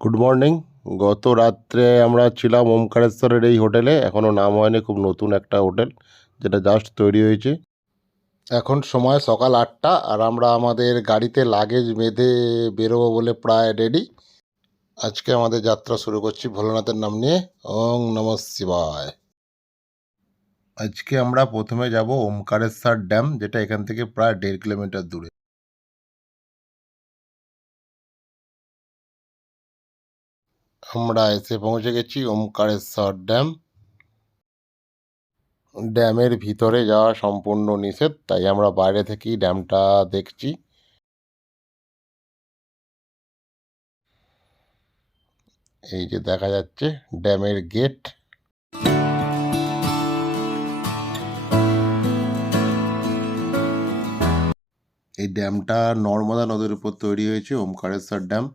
Good morning. গত রাত্রে আমরা ছিলাম ওমকারেশ্বরের এই হোটেলে। এখনও নাম হয়নি, খুব নতুন একটা হোটেল যেটা জাস্ট তৈরি হয়েছে। এখন সময় সকাল 8টা আর আমরা আমাদের গাড়িতে লাগেজ বেঁধে বেরোবো বলে প্রায় রেডি। আজকে আমাদের যাত্রা শুরু করছি ভোলানাথের নাম নিয়ে। ওং নমঃ শিবায়। আজকে আমরা প্রথমে যাব ওমকারেশ্বর ড্যাম, যেটা এখান থেকে প্রায় 1.5 কিলোমিটার দূরে। আমরা এসে পৌঁছে গেছি ওমকারেশ্বর ড্যাম। ড্যামের ভিতরে যাওয়া সম্পূর্ণ নিষেধ, তাই আমরা বাইরে থেকেই ড্যামটা দেখছি। এই যে দেখা যাচ্ছে ড্যামের গেট। এই ড্যামটা নর্মদা নদীর উপর তৈরি হয়েছে, ওমকারেশ্বর ড্যাম।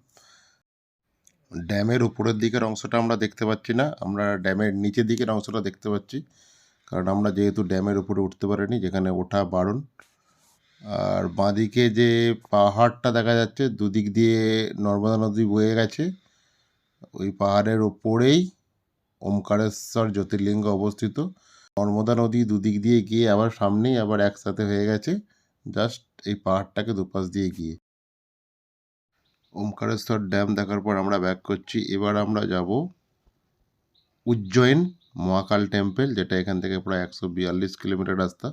ড্যামের উপরের দিকের অংশটা আমরা দেখতে পাচ্ছি না, আমরা ড্যামের নিচের দিকের অংশটা দেখতে পাচ্ছি, কারণ আমরা যেহেতু ড্যামের উপরে উঠতে পারিনি, যেখানে ওঠা বারণ। আর বাঁদিকে যে পাহাড়টা দেখা যাচ্ছে, দুদিক দিয়ে নর্মদা নদী বয়ে গেছে, ওই পাহাড়ের ওপরেই ওমকারেশ্বর জ্যোতির্লিঙ্গ অবস্থিত। নর্মদা নদী দুদিক দিয়ে গিয়ে আবার সামনেই আবার একসাথে হয়ে গেছে, জাস্ট এই পাহাড়টাকে দুপাশ দিয়ে গিয়ে। ওমকারেশ্বর ড্যাম দেখার পর আমরা ব্যাক করছি। এবার আমরা যাব উজ্জয়ন মহাকাল টেম্পল, যেটা এখান থেকে প্রায় 142 কিলোমিটার রাস্তা।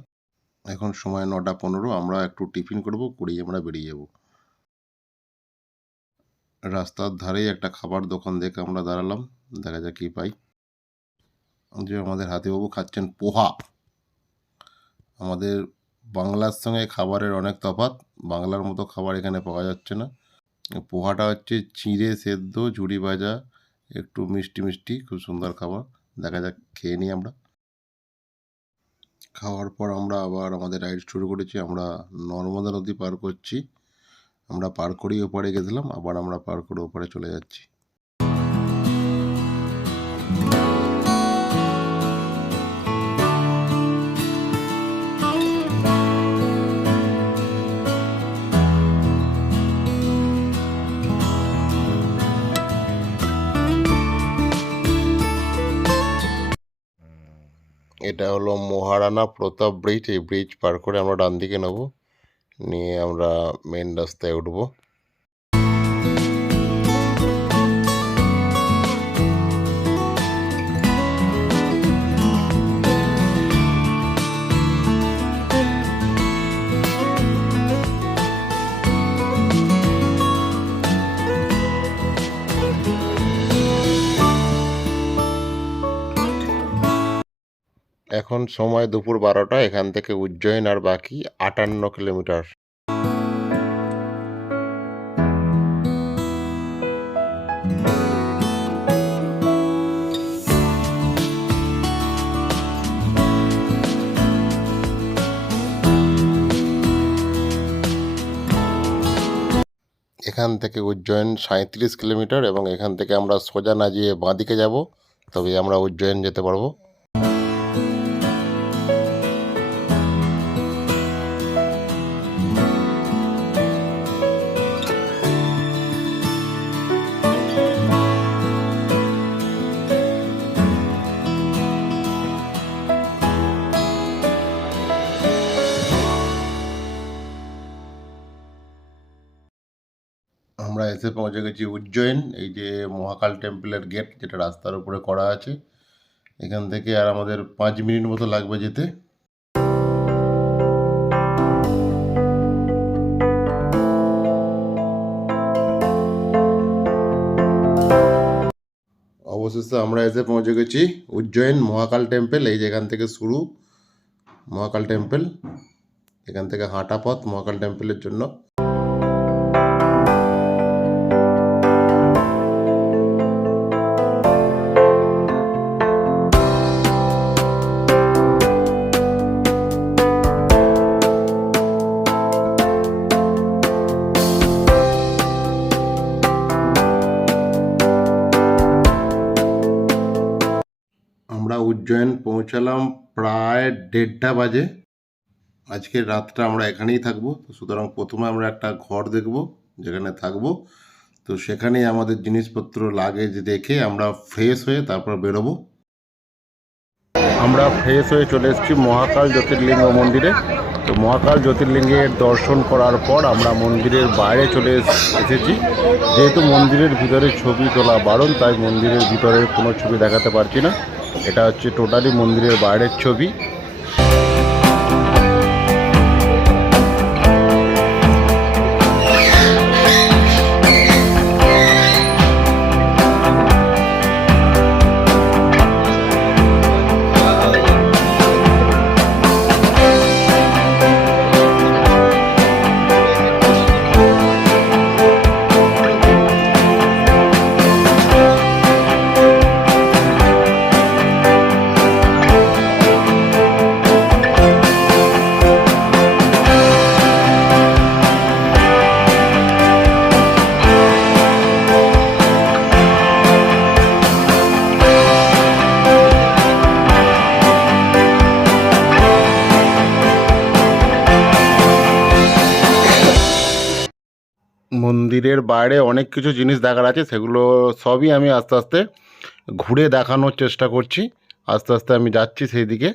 এখন সময় 9টা 15। আমরা একটু টিফিন করব, করেই আমরা বেরিয়ে যাব। রাস্তার ধারেই একটা খাবার দোকান দেখে আমরা দাঁড়ালাম, দেখা যাক কি পাই। যে আমাদের হাতিবাবু খাচ্ছেন পোহা। আমাদের বাংলার সঙ্গে খাবারের অনেক তফাৎ, বাংলার মতো খাবার এখানে পাওয়া যাচ্ছে না। পোহাটা হচ্ছে চিঁড়ে সেদ্ধ, ঝুড়ি ভাজা, একটু মিষ্টি মিষ্টি, খুব সুন্দর খাবার। দেখা যাক, খেয়ে নিই আমরা। খাওয়ার পর আমরা আবার আমাদের রাইড শুরু করেছি। আমরা নর্মদা নদী পার করছি। আমরা পার করেই ওপারে গেছিলাম, আবার আমরা পার করে ওপারে চলে যাচ্ছি। এটা হলো মহারানা প্রতাপ ব্রিজ। এই ব্রিজ পার করে আমরা ডান দিকে নেব, নিয়ে আমরা মেন রাস্তায় উঠবো। এখন সময় দুপুর 12টা। এখান থেকে উজ্জয়ন আর বাকি 58 কিলোমিটার। এখান থেকে উজ্জয়ন 37 কিলোমিটার, এবং এখান থেকে আমরা সোজা না গিয়ে বাঁদিকে যাব, তবে আমরা উজ্জয়ন যেতে পারবো। আমরা এসে পৌঁছে গেছি উজ্জয়ন। এই যে মহাকাল টেম্পলের গেট, যেটা রাস্তার উপরে করা আছে। এখান থেকে আর আমাদের 5 মিনিট মতো লাগবে যেতে। অবশেষে আমরা এসে পৌঁছে গেছি উজ্জয়ন মহাকাল টেম্পল। এই যে এখান থেকে শুরু মহাকাল টেম্পল, এখান থেকে হাঁটা পথ মহাকাল টেম্পলের জন্য। আমরা উজ্জয়ন পৌঁছালাম প্রায় 1:30 বাজে। আজকের রাতটা আমরা এখানেই থাকবো, তো সুতরাং প্রথমে আমরা একটা ঘর দেখব যেখানে থাকবো, তো সেখানেই আমাদের জিনিসপত্র লাগেজ রেখে আমরা ফ্রেশ হয়ে তারপর বেরোবো। আমরা ফ্রেশ হয়ে চলে এসেছি মহাকাল জ্যোতির্লিঙ্গ মন্দিরে। তো মহাকাল জ্যোতির্লিঙ্গের দর্শন করার পর আমরা মন্দিরের বাইরে চলে এসেছি। যেহেতু মন্দিরের ভিতরে ছবি তোলা বারণ, তাই মন্দিরের ভিতরের কোনো ছবি দেখাতে পারছি না। এটা হচ্ছে টোটালি মন্দিরের বাইরের ছবি। মন্দিরের বাইরে অনেক কিছু জিনিস দেখার আছে, সেগুলো সবই আমি আস্তে আস্তে ঘুরে দেখানোর চেষ্টা করছি। আস্তে আস্তে আমি যাচ্ছি সেই দিকে।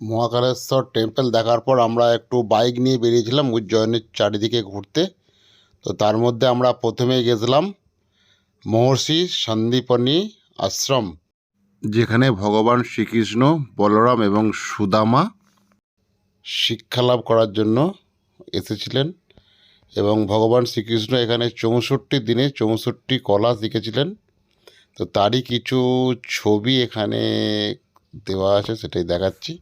মহাকালেশ্বর টেম্পল দেখার পর আমরা একটু বাইক নিয়ে বেরিয়েছিলাম উজ্জয়িনীর চারিদিকে ঘুরতে। তো তার মধ্যে আমরা প্রথমেই গেছিলাম মহর্ষি সন্দীপনী আশ্রম, যেখানে ভগবান শ্রীকৃষ্ণ, বলরাম এবং সুদামা শিক্ষালাভ করার জন্য এসেছিলেন। এবং ভগবান শ্রীকৃষ্ণ এখানে 64 দিনে 64 কলা শিখেছিলেন। তো তারই কিছু ছবি এখানে দেওয়া আছে, সেটাই দেখাচ্ছি।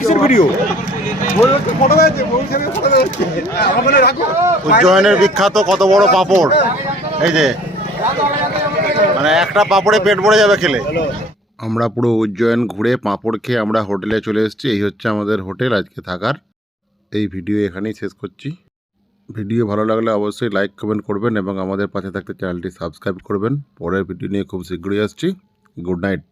কিসের ভিডিও? উজ্জয়নের বিখ্যাত কত বড় পাঁপড়, এই যে মানে একটা পাঁপড়ে পেট ভরে যাবে খেলে। আমরা পুরো উজ্জয়ন ঘুরে পাঁপড় খেয়ে আমরা হোটেলে চলে এসেছি। এই হচ্ছে আমাদের হোটেল আজকে থাকার। এই ভিডিও এখানেই শেষ করছি। ভিডিও ভালো লাগলে অবশ্যই লাইক কমেন্ট করবেন এবং আমাদের পাশে থাকতে চ্যানেলটি সাবস্ক্রাইব করবেন। পরের ভিডিও নিয়ে খুব শীঘ্রই আসছি। Good night.